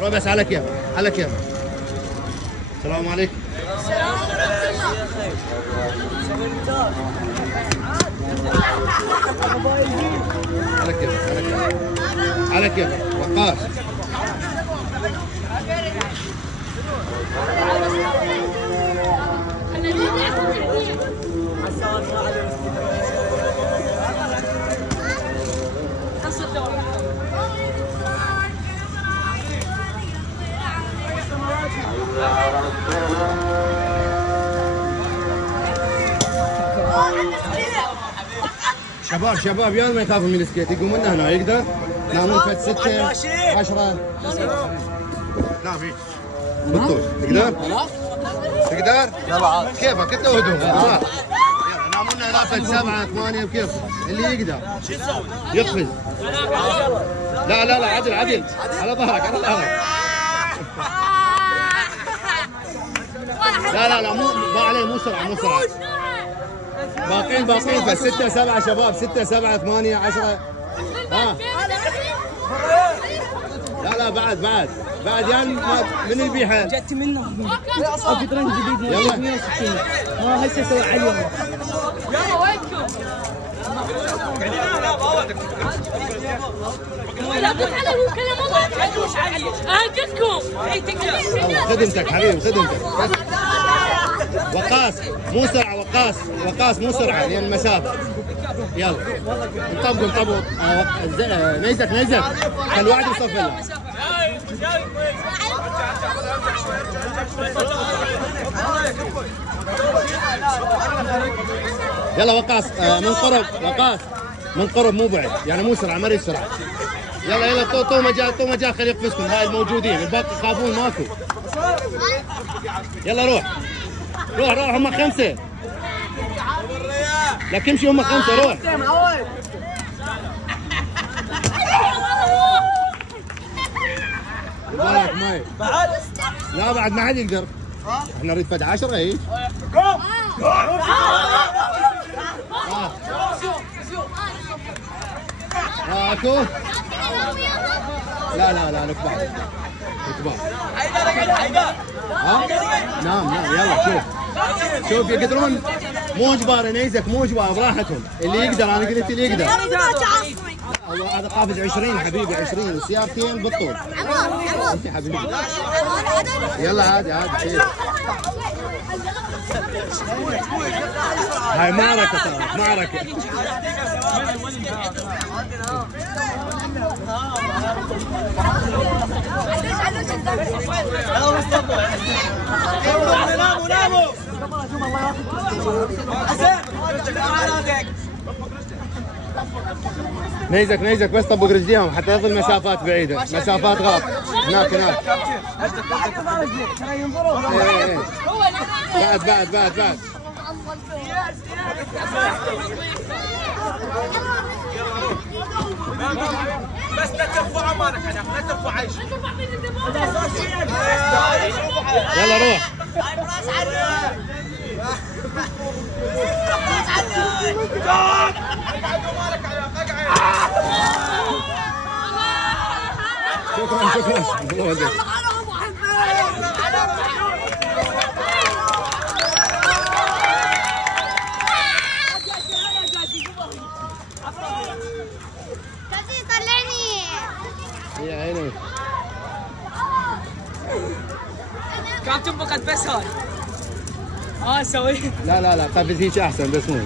روح بس على كيف على كيف. السلام عليكم. السلام ورحمة الله. على كيف على كيف على كيف. وقاص شباب يلا ما يخافوا من السكيت، يقومون هنا يقدر ينامون فد 6 10. نعم هيك بالطول تقدر؟ تقدر؟ يلا عاد كيفك انت وهدوء صح؟ يلا نامون هنا فد 7 8 وكيف اللي يقدر يقفز. لا عدل على ظهرك على ظهرك. لا مو عليه مو سرعه باقين فد 6 7 شباب 6 7 8 10. ها لا بعد يعني من البيحه جت منهم اكو ترند جديد 160. ها هسه سوى عليهم. يلا وينكم؟ لا مو عليهم كلام الله تعدوش علي اهدكم. خدمتك حبيبي خدمتك. وقاص مو سرعه وقاص مو سرعه لان المسافه. يلا انطبقوا نيزك خلي واحد يصف له. يلا وقاص من قرب مو بعد يعني مو سرعه مريض سرعه. يلا طو مجال خلي يقفزكم هاي الموجودين الباقي يخافون ماكو. يلا روح هم 5 لك امشي هم 5 روح. ماي لا بعد ما حد يقدر. احنا نريد فد 10 هيك. اكو لا الكبار نعم يلا شوف يقدرون مو اجبار نيزك مو اجبار براحتهم اللي يقدر. انا قلت اللي يقدر. هذا قافز 20 حبيبي 20 وسيارتين بالطول. انت حبيبي يلا عادي هاي معركة ترى معركة. نيزك بس طبق رجليهم حتى يظل مسافات بعيدة مسافات غلط. هناك بعد بس لا ترفع امانك لا ترفع عيش. يلا روح. شكرا يا عيني كم تنبقت بس هاي. سوي لا قفز هيك احسن بس مو